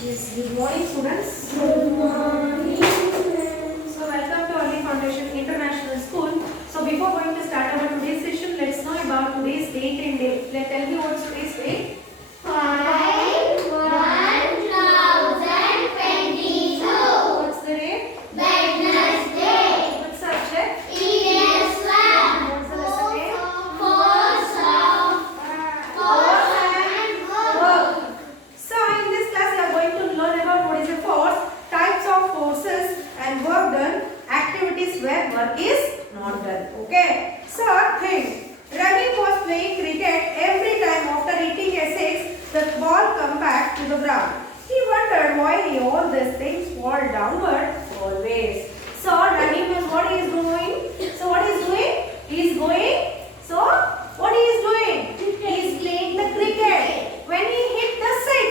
Yes, good morning students. Good morning. So welcome to Early Foundation International School. So before going to start our today's session, let's know about today's date and day. Tell me what's today's date. 5/1/2022. What's the date? Wednesday. What subject? EVS-1. What's the lesson name? Force and work. So in this class we are going to learn about what is a force, types of forces and work done, activities where work is not done. Okay. So think. Ravi was playing cricket. Every time after hitting a six, the ball come back to the ground. He wondered why all these things fall downward always. So Ravi was what he is doing? So what he is doing? He is going. So what he is doing? He is playing the cricket. When he hit the six,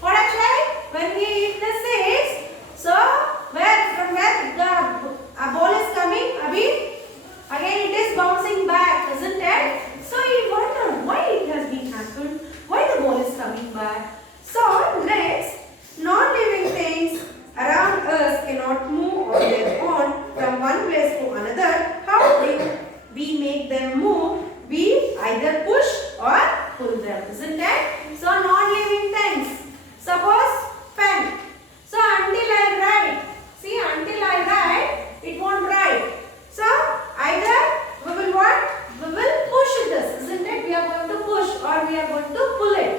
what actually? When he hit the six, so from where the ball is coming, Abhi? Again it is bouncing back, isn't it? So he wondered why it has been happened, why the ball is coming back. So next, non-living things around us cannot move on their own from one place to another. How do we make them move? We either push or pull them, isn't it? So non-living things. Suppose pen. So until I write, see, until I write, it won't write. So either we will what? We will push this, isn't it? We are going to push or we are going to pull it.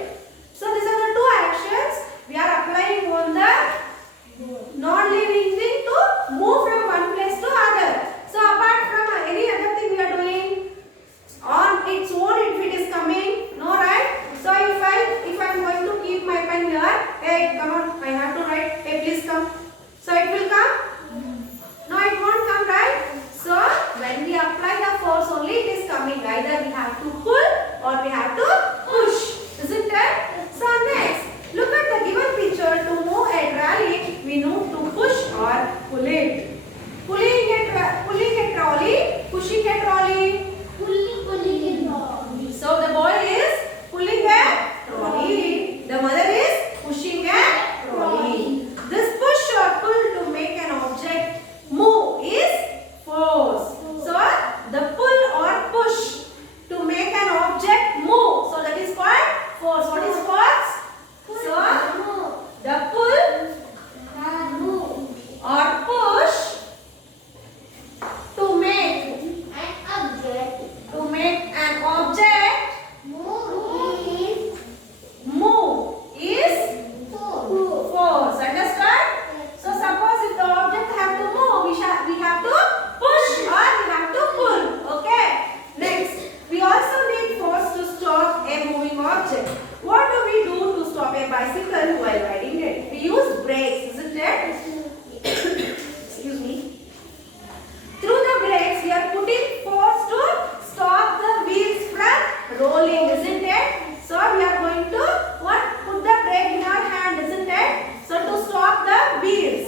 So these are the two actions we are applying on the non-living thing to move from one place to other. So apart from any other thing we are doing on its own, if it is coming, no, right? So if I am going to keep my pen here, hey, come on, I have to write. Hey, please come. So it will come. No, it won't come, right? So when we apply the force only, it is coming. Either we have to pull or we have to push, isn't it? So next, look at the given picture. To move a trolley, we need to push or pull it. Pulling a trolley, pushing a trolley. So the boy is pulling a trolley. The mother is pushing a trolley. This push or pull to make an object move is force. So the pull or push to make an object move. So that is called force. What is force? So the pull or push to make an object move is force. Understand? So suppose if the object have to move, we have to push or we have to pull. Okay. Next, we also need force to stop a moving object. What do we do to stop a bicycle while riding it? We use brakes, isn't it? Excuse me. Through the brakes, we are putting force to stop the wheels from rolling, isn't it? So we are going to what? Put the brake in our hand, isn't it? So to stop the wheels.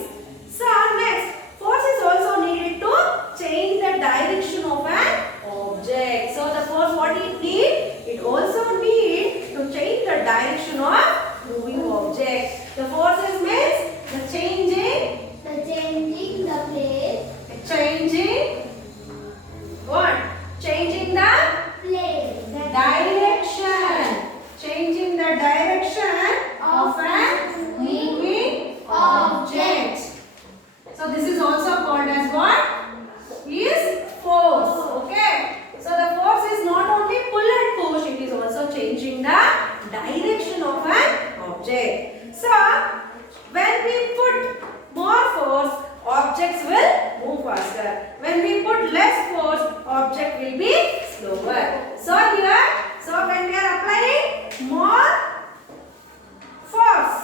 So next, force is also needed to change the direction of an object. So the force, what it need? It also need to change the direction of moving object. The forces means the changing what? Changing the direction. Changing the direction of an moving object. So this is also called as what? Is force. Okay. So the force is not only pull and push, it is also changing the direction of an object. So when we put more force, objects will move faster. When we put less force, object will be slower. So here, when we are applying more force,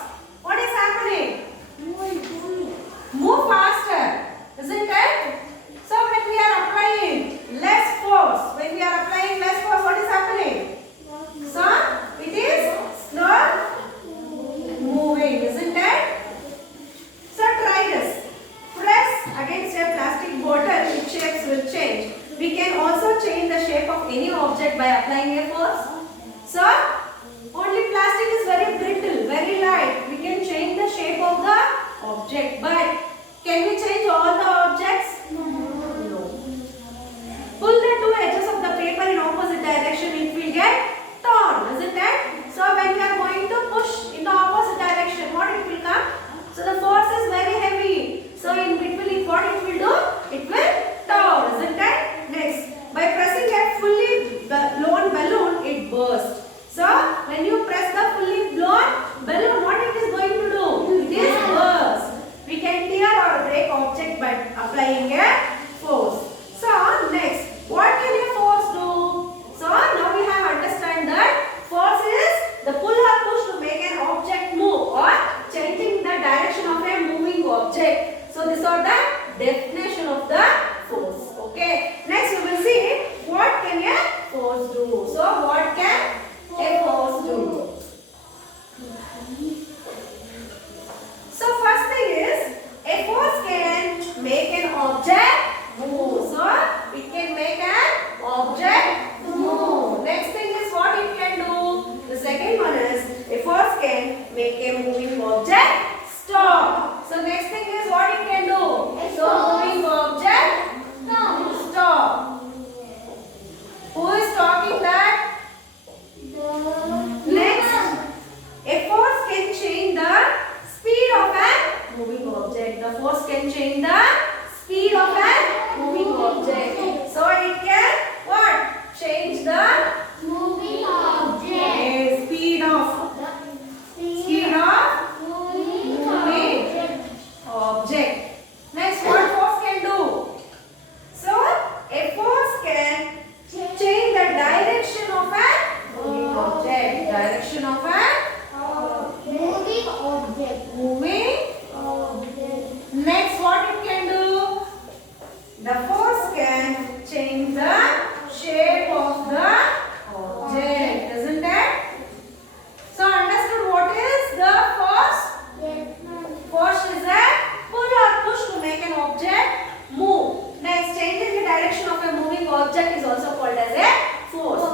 what is happening? Move faster, isn't it? So when we are applying less force, what is happening? So it is object. But can we change all the objects? No. Pull the two edges of the paper in opposite direction, it will get torn, isn't it? So when we are going to push in the opposite direction, what it will come? So the force is very heavy. So in between, what it will do? It will torn, isn't it? Next, by pressing a fully blown balloon, it bursts. So when you press the fully blown balloon, what it is going to do? It is burst. We can tear or break object by applying a force. So next, what can a force do? So now we have understand that force is the pull or push to make an object move or changing the direction of a moving object. So these are the definition of the force. Okay. Next we will see what can a force do. So what can a force do? So first thing is a force can make an object move. So it can make an object move. Next thing is what it can do. The second one is a force can make a moving object stop. So next thing is what it can do. So moving object stop. Who is talking that? Next, a force can change the speed of a moving object. The force can change the speed of a moving object. So it can what? Change the Moving object. speed of moving object. Next, what force can do? So a force can change the direction of a moving object. Direction of a Moving object. moving. Next, what it can do? The force can change the shape of the object, isn't it? So understood what is the force? Force is a pull or push to make an object move. Next, changing the direction of a moving object is also called as a force.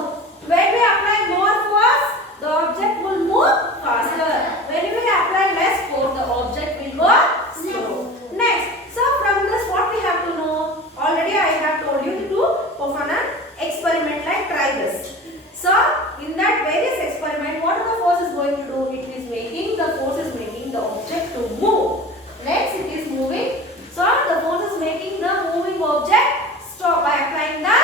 When we apply more force, the object will move faster. When we apply less force, the object will go slow. Next, so from this what we have to know? Already I have told you to perform an experiment like try this. So in that various experiment, what the force is going to do? It is making the force is making the object to move. Next, it is moving. So the force is making the moving object stop by applying the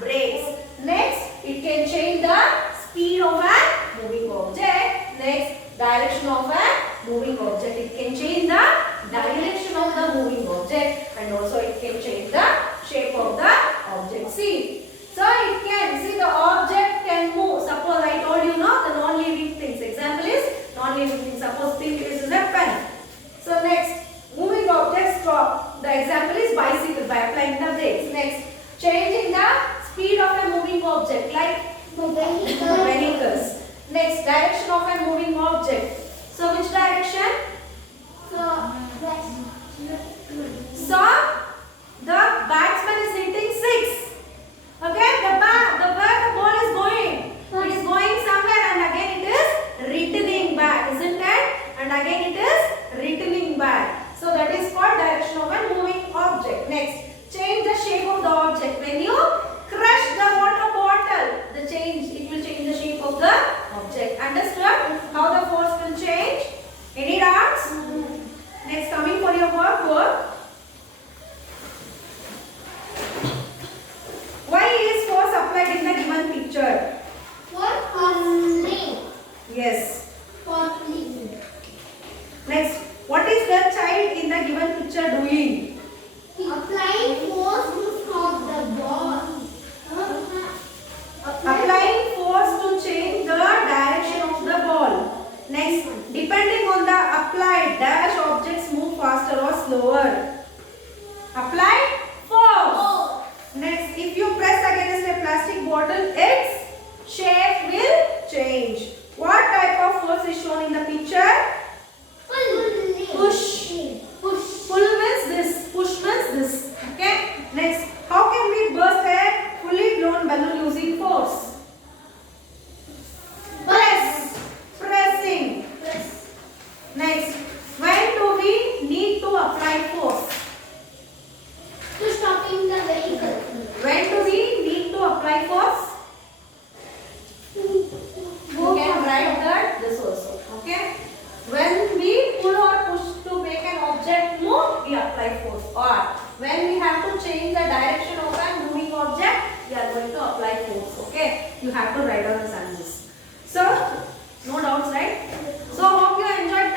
brakes. Next, it can change the speed of a moving object. Next, direction of a moving object. It can change the direction of the moving object, and also it can change the shape of the object. See, so it can see the object can move. Suppose I told you no, the non-living things. Example is non-living things. Suppose think this is a pen. So next, moving object stop. The example is bicycle by applying the brakes. Next, changing the speed of a moving object like vehicles. Next, direction of a moving object. So which direction? So the batsman is hitting 6. Okay, where the ball is going? It is going somewhere and again it is returning back, isn't it? And again it is returning back. So that is called direction of a moving object. Next, change the shape of the object. When you crush the water bottle, it will change the shape of the object. Understood how the force will change? Any doubts? Next, coming for your work. Why is force applied in the given picture? Yes. Next, what is the child in the given picture doing? Applying force to stop the ball. Applying force to change the direction of the ball. Next, depending on the applied dash, objects move faster or slower. Apply force. Next, if you press against a plastic bottle, its shape will change. What type of force is shown in the picture? Push. Pull means this. Push means this. Okay. Next, how can we burst a fully blown balloon using force? Pressing. Next, when do we need to or when we have to change the direction of a moving object, we are going to apply force. Okay, you have to write down the answers. So no doubts, right? So hope you enjoyed